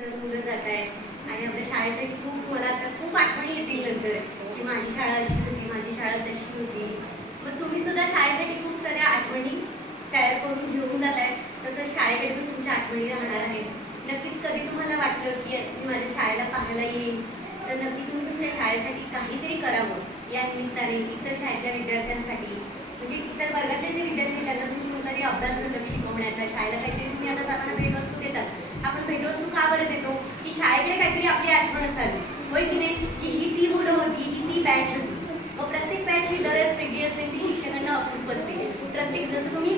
मुलं जात आहेत. आणि आपल्या शाळेसाठी खूप मला आता खूप आठवणी येतील नंतर. की माझी शाळा अशी होती माझी शाळा तशी होती. मग तुम्ही सुद्धा शाळेसाठी खूप साऱ्या आठवणी तयार करून घेऊन जात आहे तसंच शाळेकडे पण तुमच्या आठवणी राहणार आहेत. नक्कीच कधी तुम्हाला वाटलं की मी माझ्या शाळेला पाहायला येईल तर नक्की तुम्ही तुमच्या शाळेसाठी काहीतरी करावं. या निमित्ताने इतर शाळेतल्या विद्यार्थ्यांसाठी. म्हणजे इतर वर्गातले जे विद्यार्थी आहेत, त्यांना तुम्ही कोणतरी तरी शिकवण्याचा शाळेला काहीतरी तुम्ही आता जाताना भेट असतो आपण भेटवस्तू का बरं देतो की शाळेकडे काहीतरी आपली आठवण असावी. होय की नाही? की ही ती मुलं होती ही ती बॅच होती. मग प्रत्येक बॅच ही दरच वेगळी असते ती शिक्षकांना अप्रूप असते. प्रत्येक जसं तुम्ही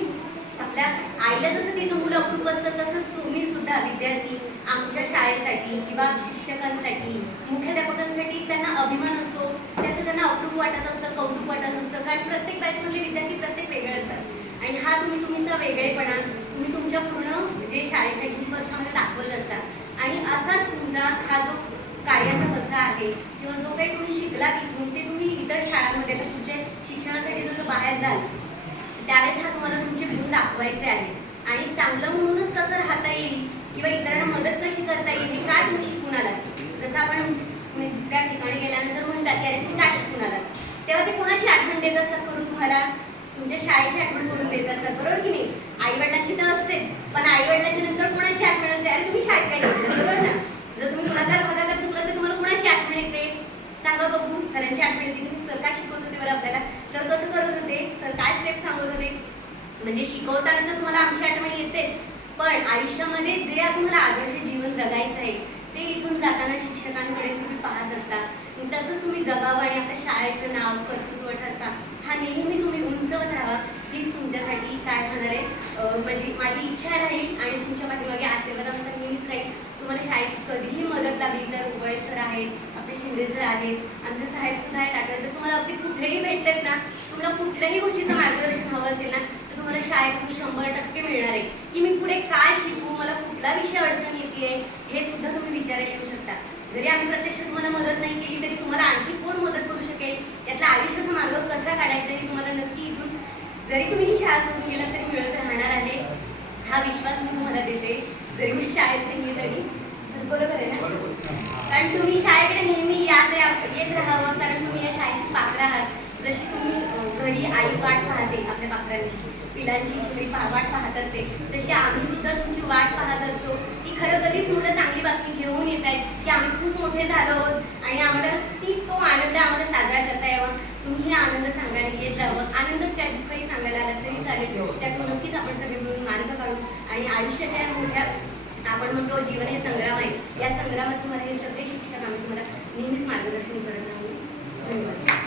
आपल्या आईला जसं तिचं मुलं अप्रूप असतं तसंच तुम्ही सुद्धा विद्यार्थी आमच्या शाळेसाठी किंवा शिक्षकांसाठी मुख्याध्यापकांसाठी त्यांना अभिमान असतो. त्याचं त्यांना अप्रूप वाटत असतं कौतुक वाटत असतं. कारण प्रत्येक बॅचमधले विद्यार्थी प्रत्येक वेगळे असतात. आणि हा तुम्ही तुमचा वेगळेपणा तुम्ही तुमच्या पूर्ण म्हणजे शाळे शैक्षणिक वर्षामध्ये दाखवत असता. आणि असाच तुमचा हा जो कार्याचा कसा आहे किंवा जो काही तुम्ही शिकला तिथून ते तुम्ही इतर शाळांमध्ये आता तुमच्या शिक्षणासाठी जसं बाहेर जाल त्यावेळेस हा तुम्हाला तुमचे गुण दाखवायचे आहे आणि चांगलं म्हणूनच कसं राहता येईल किंवा इतरांना मदत कशी करता येईल हे काय तुम्ही शिकून आलात? जसं आपण तुम्ही दुसऱ्या ठिकाणी गेल्यानंतर म्हणतात की अरे तुम्ही काय शिकून आलात तेव्हा ते कोणाची आठवण देत असतात करून तुम्हाला? तुमच्या शाळेची आठवण करून देत असतात बरोबर की नाही? आई वडिलांची तर असतेच पण आई वडिलांच्या नंतर कोणाची आठवण असते अरे तुम्ही शाळेत काय शिकलं बरोबर ना जर तुम्ही गुणाकार भागाकार चुकलं तर तुम्हाला कोणाची आठवण येते तेव्हा बघू सरांची आठवण येते तुम्ही सर काय शिकवत होते बरं आपल्याला? सर कसं करत होते? सर काय स्टेप सांगत होते? म्हणजे शिकवताना तर तुम्हाला आमची आठवण येतेच. पण आयुष्यामध्ये जे तुम्हाला आदर्श जीवन जगायचं आहे ते इथून जाताना शिक्षकांकडे तुम्ही पाहत असता. तसंच तुम्ही जगावं आणि आपल्या शाळेचं नाव कर्तृत्व ठरता. हा नेहमी तुम्ही उंचवत राहा. हीच तुमच्यासाठी काय होणार आहे? म्हणजे माझी इच्छा राहील आणि तुमच्या पाठीमागे आशीर्वाद आमचा नेहमीच राहील. तुम्हाला शाळेची कधीही मदत लागली तर उबळे सर आहेत. आपले शिंदे सर आहेत आमचे साहेब सुद्धा आहेत टाकळे सर तुम्हाला अगदी कुठेही भेटतात ना तुम्हाला कुठल्याही गोष्टीचं मार्गदर्शन हवं असेल ना तर तुम्हाला शाळेतून शंभर टक्के मिळणार आहे. की मी पुढे काय शिकू मला कुठला विषय अडचण येते हे सुद्धा तुम्ही विचारायला येऊ शकता. जरी आम्ही प्रत्यक्ष तुम्हाला मदत नाही केली तरी तुम्हाला आणखी कोण मदत करू शकेल? यातला आयुष्याचा मार्ग कसा काढायचा हे तुम्हाला नक्की इथून जरी तुम्ही ही शाळा सोडून गेला तरी मिळत राहणार आहे. हा विश्वास मी तुम्हाला देते. जरी मी शाळेत नाही तरी सर बरोबर आहे तुम्ही शाळेकडे नेहमी यात येत राहावं कारण तुम्ही या शाळेची पात्र आहात. जशी तुम्ही घरी आई वाट पाहते आपल्या पात्रांची पिलांची छोरी वाट पाहत असते तशी आम्ही सुद्धा तुमची वाट पाहत असतो. की खरं कधीच मुलं चांगली बातमी घेऊन येत आहेत की आम्ही खूप मोठे झालो आहोत आणि आम्हाला ती तो आनंद आम्हाला साजरा करता यावा. तुम्ही आनंद सांगायला येत जावं. आनंदच काय दुःखही सांगायला आला तरी चालेल. त्यातून नक्कीच आपण सगळे मिळून मार्ग काढू आणि आयुष्याच्या मोठ्या आपण म्हणतो जीवन हे संग्राम आहे या संग्रामात तुम्हाला हे सगळे शिक्षक आम्ही तुम्हाला नेहमीच मार्गदर्शन करत आहोत धन्यवाद.